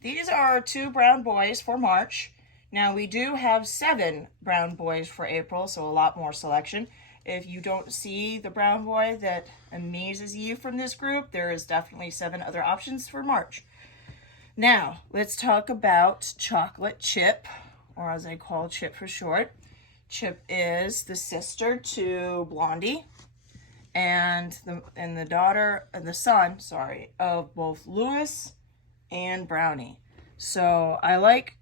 These are 2 brown boys for March. Now we do have 7 brown boys for April, so a lot more selection. If you don't see the brown boy that amazes you from this group, there is definitely 7 other options for March. Now, let's talk about Chocolate Chip, or as I call Chip for short. Chip is the sister to Blondie and the son of both Lewis and Brownie. So I like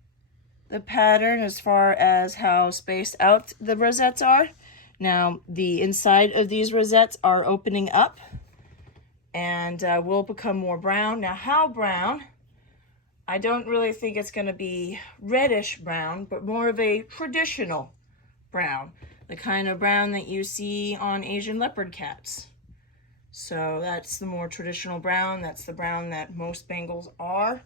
the pattern as far as how spaced out the rosettes are. Now the inside of these rosettes are opening up and will become more brown. Now how brown? I don't really think it's going to be reddish brown, but more of a traditional brown. The kind of brown that you see on Asian leopard cats. So that's the more traditional brown. That's the brown that most Bengals are.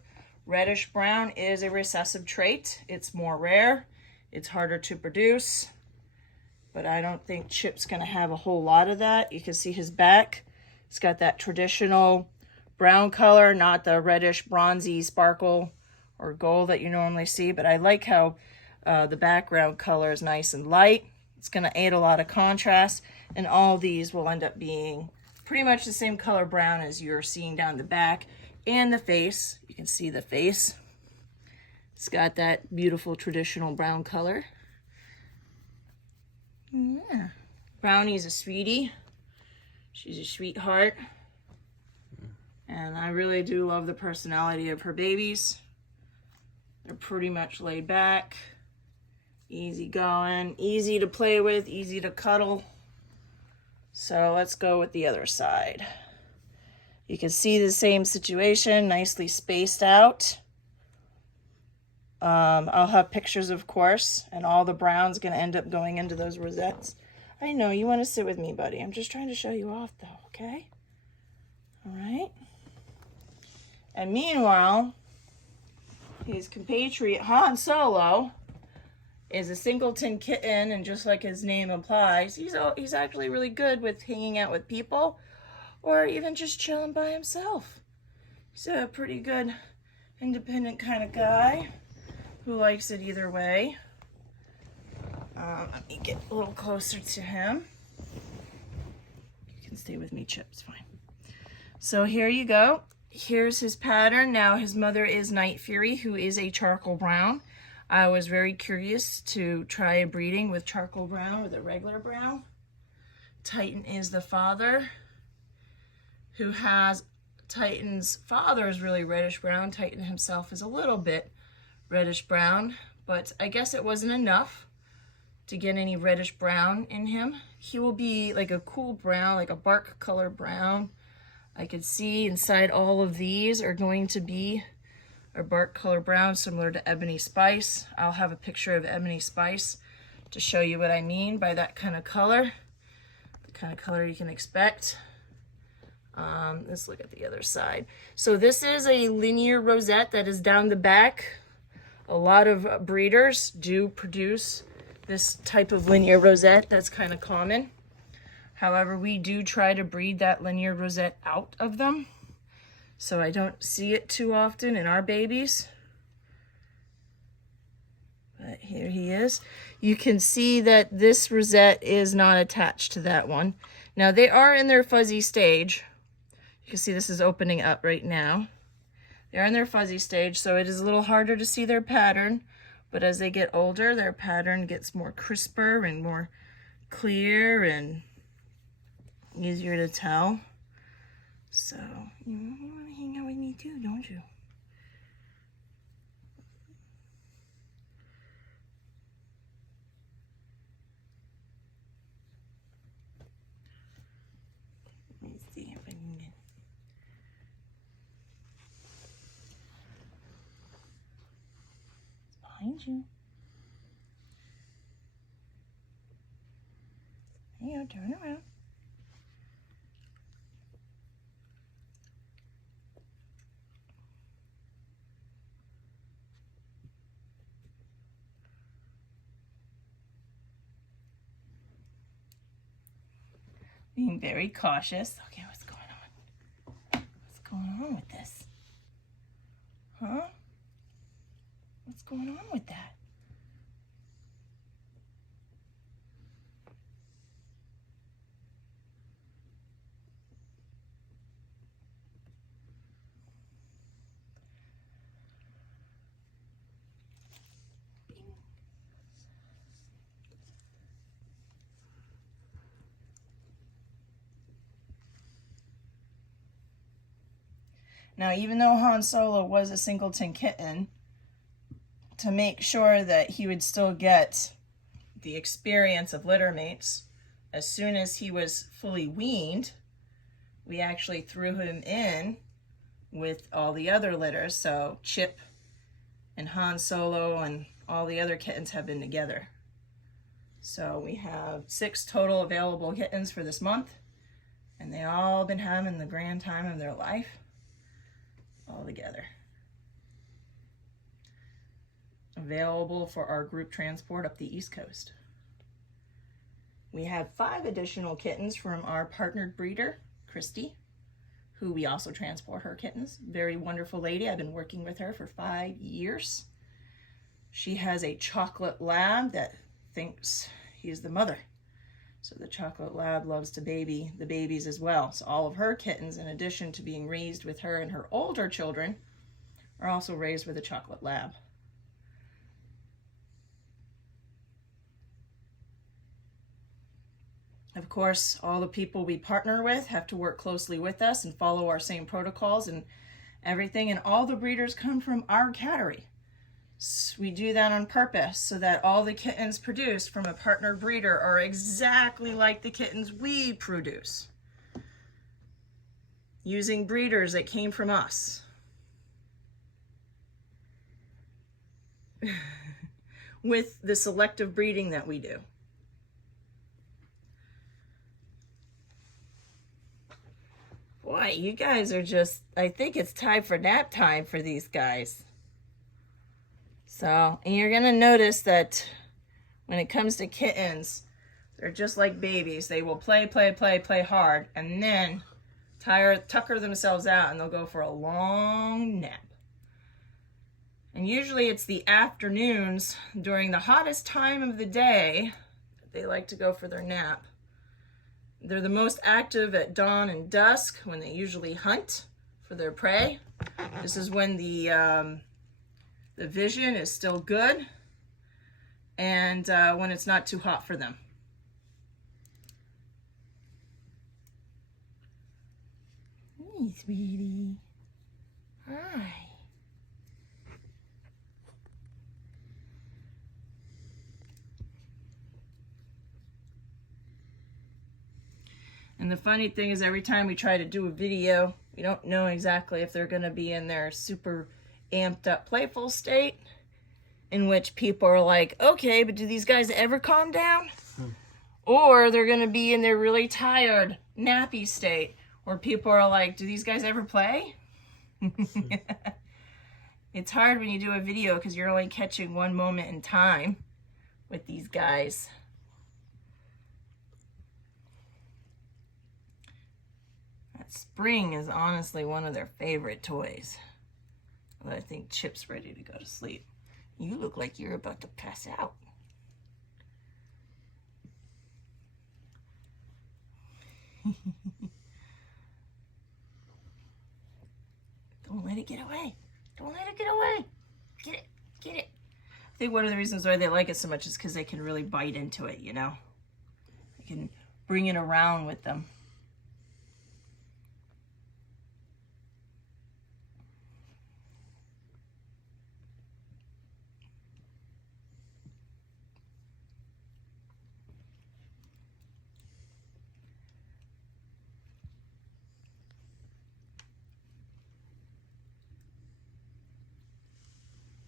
Reddish brown is a recessive trait. It's more rare. It's harder to produce. But I don't think Chip's going to have a whole lot of that. You can see his back. It's got that traditional brown color, not the reddish bronzy sparkle or gold that you normally see. But I like how the background color is nice and light. It's going to add a lot of contrast. And all these will end up being pretty much the same color brown as you're seeing down the back and the face. You can see the face. It's got that beautiful traditional brown color. Yeah. Brownie's a sweetie. She's a sweetheart. And I really do love the personality of her babies. They're pretty much laid back, easy going, easy to play with, easy to cuddle. So let's go with the other side. You can see the same situation, nicely spaced out. I'll have pictures, of course, and all the brown's going to end up going into those rosettes. I know, you want to sit with me, buddy. I'm just trying to show you off, though, okay? All right. And meanwhile, his compatriot Han Solo is a singleton kitten, and just like his name implies, he's actually really good with hanging out with people or even just chilling by himself. He's a pretty good independent kind of guy who likes it either way. Let me get a little closer to him. You can stay with me, Chip, it's fine. So here you go. Here's his pattern. Now his mother is NightFury, who is a charcoal brown. I was very curious to try a breeding with charcoal brown with a regular brown. Titan is the father, who has, Titan's father is really reddish brown. Titan himself is a little bit reddish brown, but I guess it wasn't enough to get any reddish brown in him. He will be like a cool brown, like a bark color brown. I could see inside all of these are going to be a bark color brown similar to Ebony Spice. I'll have a picture of Ebony Spice to show you what I mean by that kind of color, the kind of color you can expect. Let's look at the other side. So this is a linear rosette that is down the back. A lot of breeders do produce this type of linear rosette. That's kind of common. However, we do try to breed that linear rosette out of them, so I don't see it too often in our babies. But here he is. You can see that this rosette is not attached to that one. Now they are in their fuzzy stage. You can see this is opening up right now. They're in their fuzzy stage, so it is a little harder to see their pattern, but as they get older, their pattern gets more crisper and more clear and easier to tell. So, you want to hang out with me too, don't you? Let me see if I can get... It's behind you. There you go, turn around. Being very cautious. Okay, what's going on? What's going on with this? Huh? What's going on with that? Now, even though Han Solo was a singleton kitten, to make sure that he would still get the experience of litter mates, as soon as he was fully weaned, we actually threw him in with all the other litters. So Chip and Han Solo and all the other kittens have been together. So we have 6 total available kittens for this month, and they all been having the grand time of their life all together. Available for our group transport up the East Coast. We have 5 additional kittens from our partnered breeder, Christy, who we also transport her kittens. Very wonderful lady. I've been working with her for 5 years. She has a chocolate lab that thinks he's the mother. So the chocolate lab loves to baby the babies as well. So all of her kittens, in addition to being raised with her and her older children, are also raised with a chocolate lab. Of course, all the people we partner with have to work closely with us and follow our same protocols and everything. And all the breeders come from our cattery. So we do that on purpose so that all the kittens produced from a partner breeder are exactly like the kittens we produce, using breeders that came from us. With the selective breeding that we do. Boy, you guys are just, I think it's time for nap time for these guys. So, and you're going to notice that when it comes to kittens, they're just like babies. They will play hard, and then tucker themselves out, and they'll go for a long nap. And usually it's the afternoons during the hottest time of the day that they like to go for their nap. They're the most active at dawn and dusk when they usually hunt for their prey. This is when the vision is still good and when it's not too hot for them. Hey, sweetie. Hi. And the funny thing is, every time we try to do a video, we don't know exactly if they're going to be in their super amped up playful state, in which people are like, okay, but do these guys ever calm down? Or they're going to be in their really tired, nappy state, where people are like, do these guys ever play? It's hard when you do a video because you're only catching one moment in time with these guys. Spring is honestly one of their favorite toys. But I think Chip's ready to go to sleep. You look like you're about to pass out. Don't let it get away. Don't let it get away. Get it. Get it. I think one of the reasons why they like it so much is because they can really bite into it, you know? They can bring it around with them.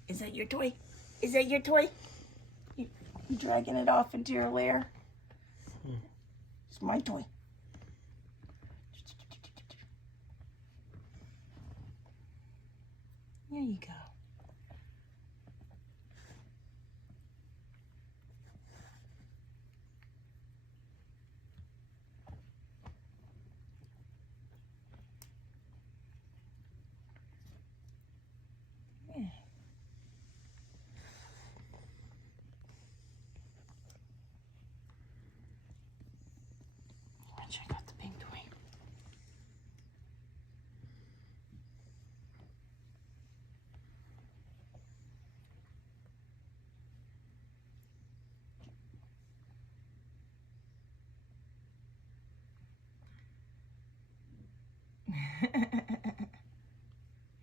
Is that your toy? Is that your toy? You dragging it off into your lair? It's my toy. There you go. Yeah.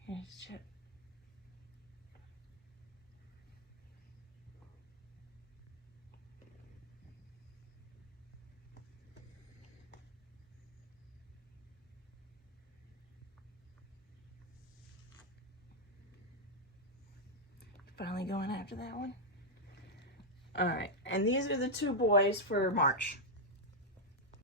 Here's Chip. Finally going after that one. All right, and these are the two boys for March.